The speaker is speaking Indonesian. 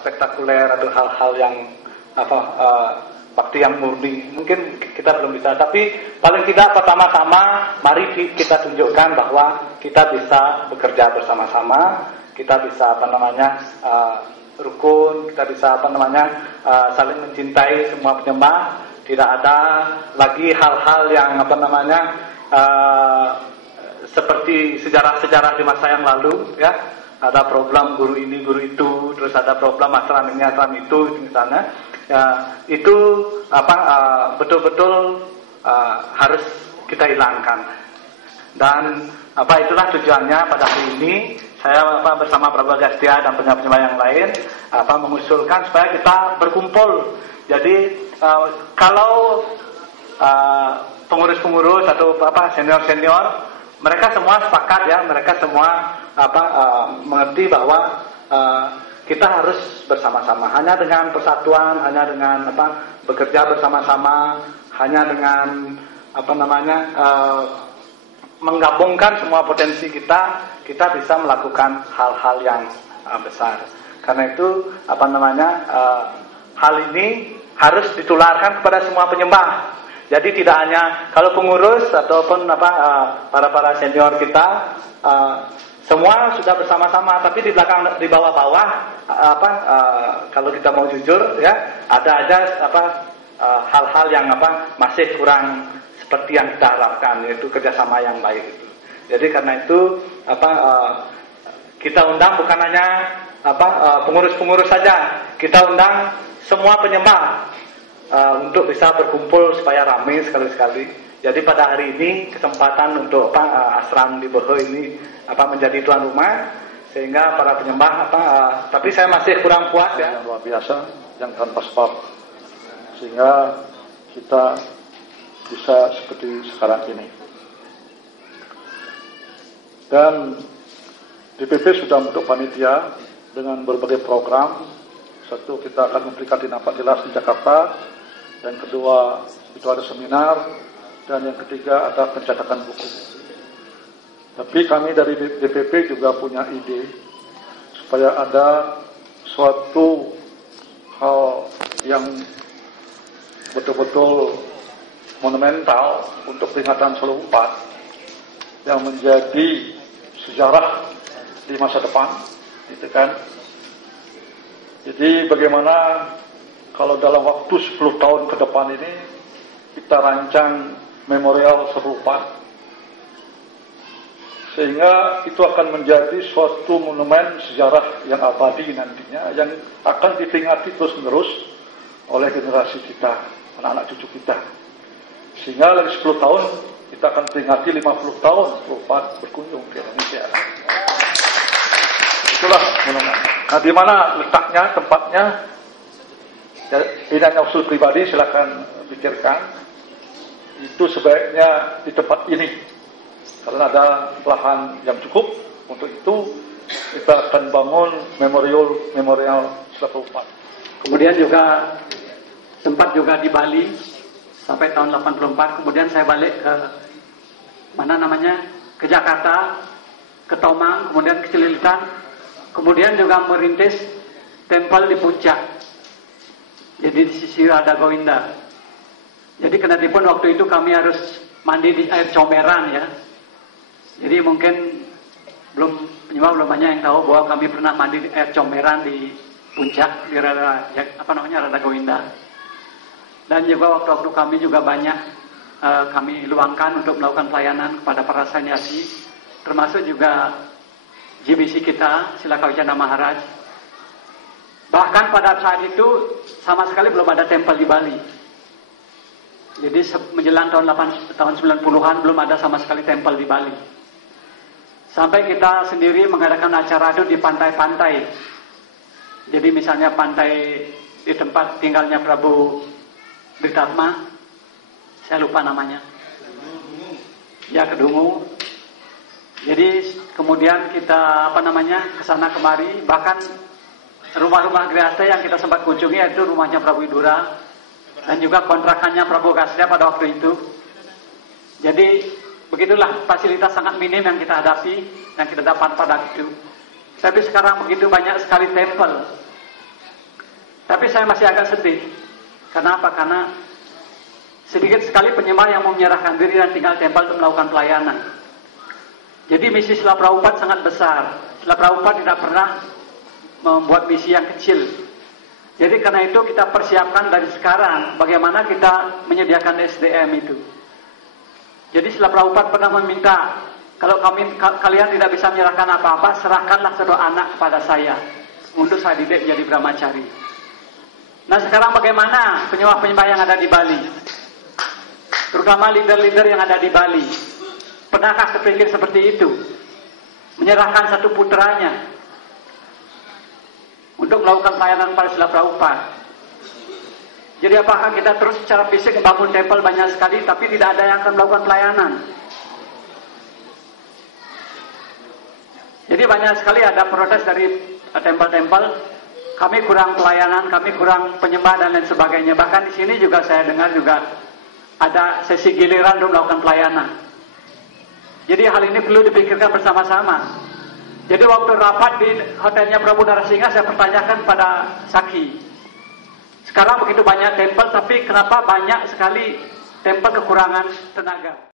spektakuler atau hal-hal yang bakti yang murni. Mungkin kita belum bisa, tapi paling tidak pertama-tama mari kita tunjukkan bahwa kita bisa bekerja bersama-sama, kita bisa rukun, kita bisa saling mencintai semua penyembah. Tidak ada lagi hal-hal yang seperti sejarah-sejarah di masa yang lalu, ya. Ada problem guru ini, guru itu, terus ada problem aturan ini, aturan itu, misalnya. Ya, itu betul-betul harus kita hilangkan. Dan itulah tujuannya pada hari ini saya bersama Prabu Agastya dan penyembah yang lain mengusulkan supaya kita berkumpul. Jadi kalau pengurus-pengurus atau senior-senior, mereka semua sepakat, ya, mereka semua mengerti bahwa kita harus bersama-sama. Hanya dengan persatuan, hanya dengan bekerja bersama-sama, hanya dengan menggabungkan semua potensi kita bisa melakukan hal-hal yang besar. Karena itu hal ini harus ditularkan kepada semua penyembah. Jadi tidak hanya kalau pengurus ataupun para senior kita semua sudah bersama-sama, tapi di bawah-bawah kalau kita mau jujur, ya, ada aja hal-hal yang masih kurang seperti yang kita harapkan, yaitu kerjasama yang baik itu. Jadi karena itu kita undang bukan hanya pengurus-pengurus saja, kita undang semua penyembah untuk bisa berkumpul supaya ramai sekali-sekali. Jadi pada hari ini kesempatan untuk asram di Boho ini menjadi tuan rumah, sehingga para penyembah tapi saya masih kurang puas, ya. Yang luar biasa, yang tanpa sebab, sehingga kita bisa seperti sekarang ini. Dan DPP sudah membentuk panitia dengan berbagai program. Satu, kita akan memberikan tindakan jelas di Jakarta. Yang kedua, itu ada seminar. Dan yang ketiga, ada pencetakan buku. Tapi kami dari DPP juga punya ide supaya ada suatu hal yang betul-betul monumental untuk peringatan 10/4 yang menjadi sejarah di masa depan, gitu kan. Jadi bagaimana kalau dalam waktu 10 tahun ke depan ini kita rancang memorial 10/4, sehingga itu akan menjadi suatu monumen sejarah yang abadi nantinya, yang akan diperingati terus-menerus oleh generasi kita, anak-anak cucu kita. Sehingga lagi 10 tahun kita akan peringati 50 tahun 10/4 berkunjung ke Indonesia. Itulah monumen. Nah, di mana letaknya, tempatnya, ya, ini hanya usul pribadi, silakan pikirkan. Itu sebaiknya di tempat ini, karena ada lahan yang cukup. Untuk itu kita akan bangun memorial 10/4. Kemudian juga sempat juga di Bali sampai tahun 84. Kemudian saya balik ke ke Jakarta, ke Tomang, kemudian ke Cililitan. Kemudian juga merintis tempel di Puncak. Jadi di sisi Radha Govinda. Jadi kenatipun waktu itu kami harus mandi di air comberan, ya. Jadi mungkin belum banyak yang tahu bahwa kami pernah mandi di air comberan di Puncak, di Radha Govinda. Dan juga waktu kami juga banyak kami luangkan untuk melakukan pelayanan kepada para sanyasi, termasuk juga GBC kita, Silakawicana Maharaj. Bahkan pada saat itu sama sekali belum ada tempel di Bali. Jadi menjelang tahun 90-an belum ada sama sekali tempel di Bali. Sampai kita sendiri mengadakan acara itu di pantai-pantai. Jadi misalnya pantai di tempat tinggalnya Prabu Brithatma, saya lupa namanya. Ya, Kedungu. Jadi kemudian kita kesana kemari, bahkan rumah-rumah Grihasta yang kita sempat kunjungi yaitu rumahnya Prabu Idura dan juga kontrakannya Prabu Agastya pada waktu itu. Jadi begitulah fasilitas sangat minim yang kita hadapi, yang kita dapat pada itu. Tapi sekarang begitu banyak sekali tempel Tapi saya masih agak sedih. Kenapa? Karena sedikit sekali penyembah yang mau menyerahkan diri dan tinggal tempel untuk melakukan pelayanan. Jadi misi Srila Prabhupada sangat besar. Srila Prabhupada tidak pernah membuat misi yang kecil. Jadi karena itu kita persiapkan dari sekarang bagaimana kita menyediakan SDM itu. Jadi Srila Prabhupada pernah meminta, kalau kalian tidak bisa menyerahkan apa-apa, serahkanlah satu anak kepada saya untuk saya didik menjadi brahmachari. Nah sekarang bagaimana penyembah-penyembah yang ada di Bali, terutama leader-leader yang ada di Bali, pernahkah terpikir seperti itu, menyerahkan satu putranya untuk melakukan pelayanan pada Srila Prabhupada? Jadi apakah kita terus secara fisik membangun tempel banyak sekali tapi tidak ada yang akan melakukan pelayanan? Jadi banyak sekali ada protes dari tempel-tempel, kami kurang pelayanan, kami kurang penyembah dan lain sebagainya. Bahkan di sini juga saya dengar juga ada sesi giliran untuk melakukan pelayanan. Jadi hal ini perlu dipikirkan bersama-sama. Jadi waktu rapat di hotelnya Prabu Narasingha, saya pertanyakan pada Saki, sekarang begitu banyak tempel, tapi kenapa banyak sekali tempel kekurangan tenaga?